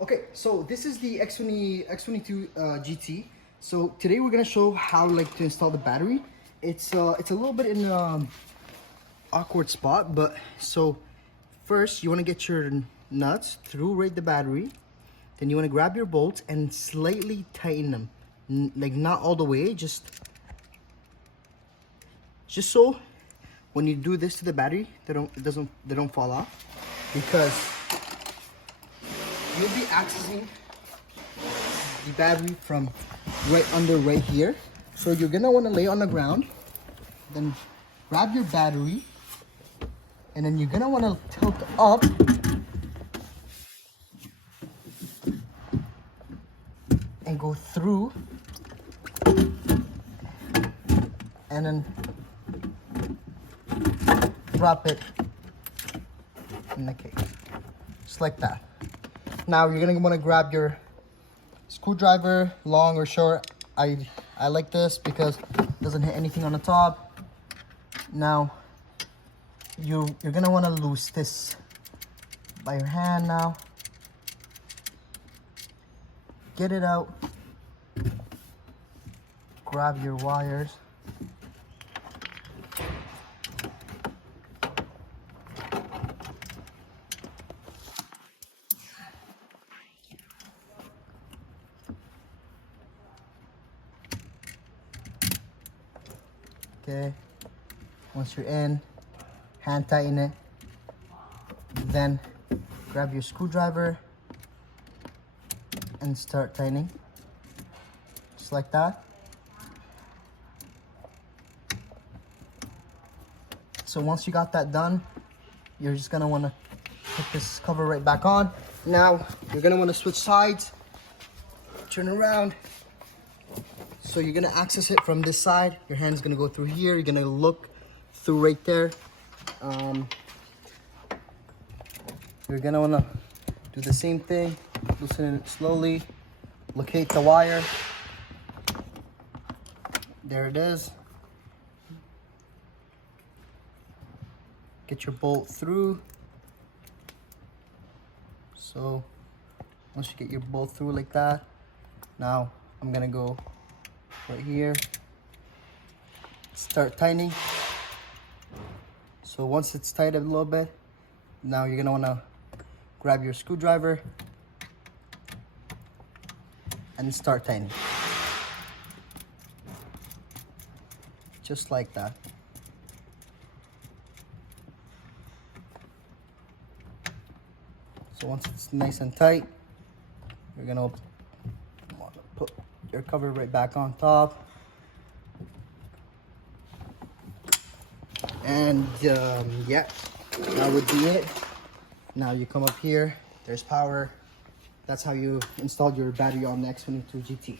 Okay, so this is the X22 GT. So today we're gonna show how to install the battery. It's a little bit in awkward spot, but so first you want to get your nuts through right the battery. Then you want to grab your bolts and slightly tighten them, like not all the way, just so when you do this to the battery, they don't fall off, because you'll be accessing the battery from right here. So you're gonna want to lay on the ground, then grab your battery, and then you're gonna want to tilt up and go through, and then drop it in the case, just like that. Now you're gonna want to grab your screwdriver, long or short. I like this because it doesn't hit anything on the top. Now you're gonna want to loose this by your hand. Now get it out, grab your wires, okay. Once you're in, hand tighten it, then grab your screwdriver and start tightening, just like that. So once you got that done, you're just gonna want to put this cover right back on. Now you're gonna want to switch sides, turn around. So you're gonna access it from this side. Your hand's gonna go through here. You're gonna look through right there. You're gonna wanna do the same thing. Loosen it slowly. Locate the wire. There it is. Get your bolt through. So once you get your bolt through like that, now I'm gonna go right here, start tightening. So once it's tightened a little bit, now you're gonna wanna grab your screwdriver and start tightening, just like that. So once it's nice and tight, you're gonna put your cover right back on top, and yeah, that would be it. Now you come up here, there's power. That's how you install your battery on the X22 GT.